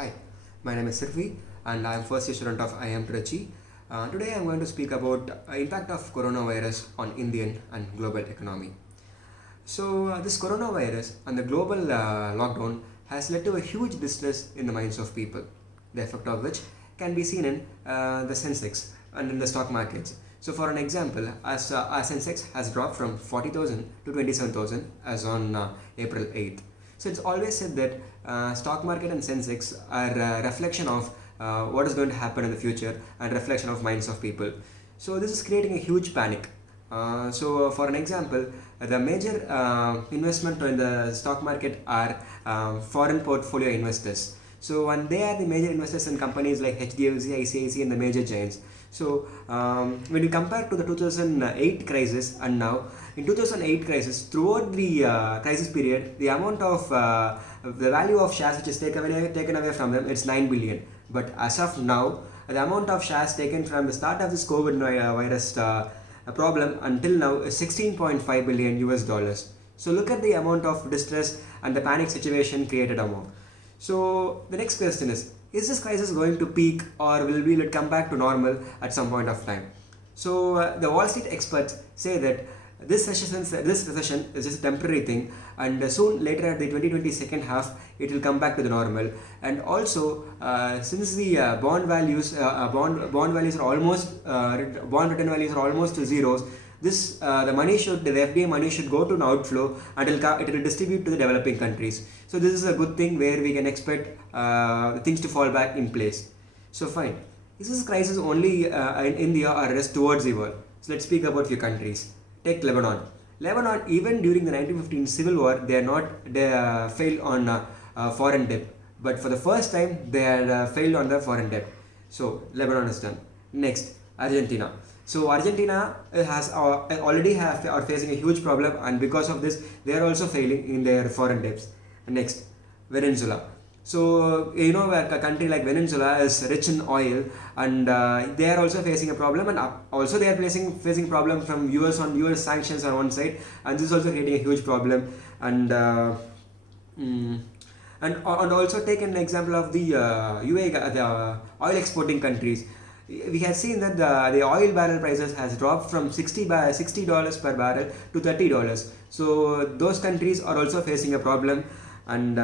Hi, my name is Sirphi and I am first year student of IIM Trichy. Today I am going to speak about impact of coronavirus on Indian and global economy. This coronavirus and the global lockdown has led to a huge distress in the minds of people, the effect of which can be seen in the Sensex and in the stock markets. So for an example, as our Sensex has dropped from 40,000 to 27,000 as on April 8th. So it's always said that stock market and Sensex are a reflection of what is going to happen in the future and reflection of minds of people. So this is creating a huge panic. For an example, the major investment in the stock market are foreign portfolio investors. So when they are the major investors in companies like HDFC, ICICI and the major giants. So when you compare to the 2008 crisis and now, in 2008 crisis, throughout the crisis period, the amount of the value of shares which is taken away from them, it's 9 billion. But as of now, the amount of shares taken from the start of this COVID virus problem until now is 16.5 billion US dollars. So look at the amount of distress and the panic situation created among. So the next question is this crisis going to peak or will it come back to normal at some point of time? So the Wall Street experts say that this recession is just a temporary thing, and soon later at the 2020 second half it will come back to the normal. And also since the bond values are almost bond return values are almost to zeros, this the FDI money should go to an outflow and it will distribute to the developing countries. So this is a good thing where we can expect things to fall back in place. So fine, is this crisis only in India or rest towards the world? So let's speak about few countries. Take Lebanon. Lebanon, even during the 1915 civil war, they failed on foreign debt, but for the first time they had failed on the foreign debt. So Lebanon is done. Next, Argentina. So Argentina are facing a huge problem, and because of this they are also failing in their foreign debts. Next, Venezuela. So a country like Venezuela is rich in oil, and they are also facing a problem, and also they are facing problem from US sanctions on one side, and this is also creating a huge problem. And also take an example of the UAE, the oil exporting countries. We have seen that the oil barrel prices has dropped from $60 per barrel to $30. So those countries are also facing a problem. And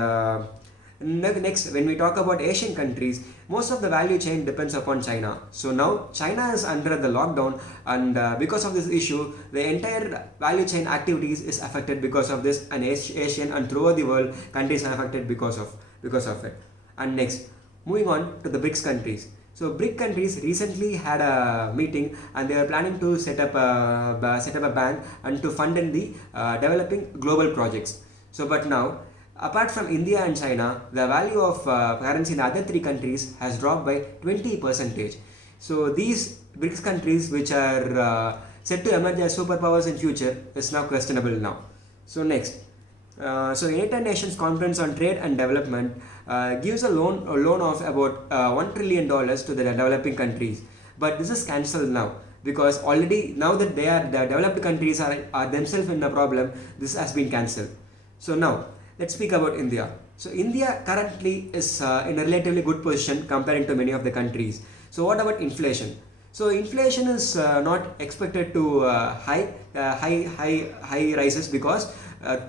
next, when we talk about Asian countries, most of the value chain depends upon China. So now China is under the lockdown, and because of this issue, the entire value chain activities is affected because of this, and Asian and throughout the world countries are affected because of it. And next, moving on to the BRICS countries. So BRIC countries recently had a meeting, and they are planning to set up a bank and to fund in the developing global projects. So but now, apart from India and China, the value of currency in the other three countries has dropped by 20%. So these BRICS countries, which are set to emerge as superpowers in future, is now questionable now. So next, United Nations Conference on Trade and Development gives a loan of about $1 trillion to the developing countries, but this is cancelled now because already now that the developed countries are themselves in a problem, this has been cancelled. So now let's speak about India. So India currently is in a relatively good position comparing to many of the countries. So what about inflation? So inflation is not expected to high rises because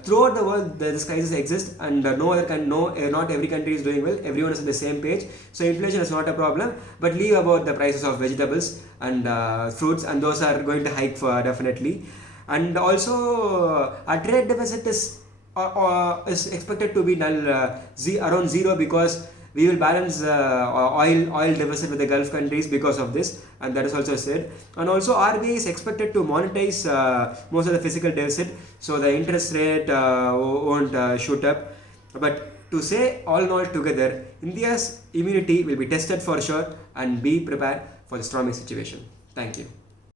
throughout the world this crisis exists, and not every country is doing well. Everyone is on the same page. So inflation is not a problem. But leave about the prices of vegetables and fruits, and those are going to hike for definitely. And also our trade deficit is expected to be around zero because we will balance oil deficit with the Gulf countries because of this, and that is also said. And also RBI is expected to monetize most of the physical deficit, so the interest rate won't shoot up. But to say all in all together, India's immunity will be tested for sure, and be prepared for the stormy situation. Thank you.